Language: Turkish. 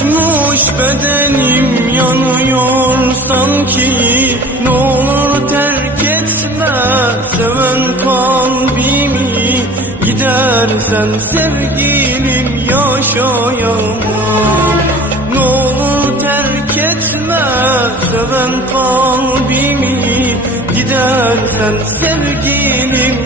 Tutuşmuş bedenim yanıyor sanki. Ne olur terk etme seven kalbimi. Gidersen sevgilim yaşayamam. Ne olur terk etme seven kalbimi. Gidersen sevgilim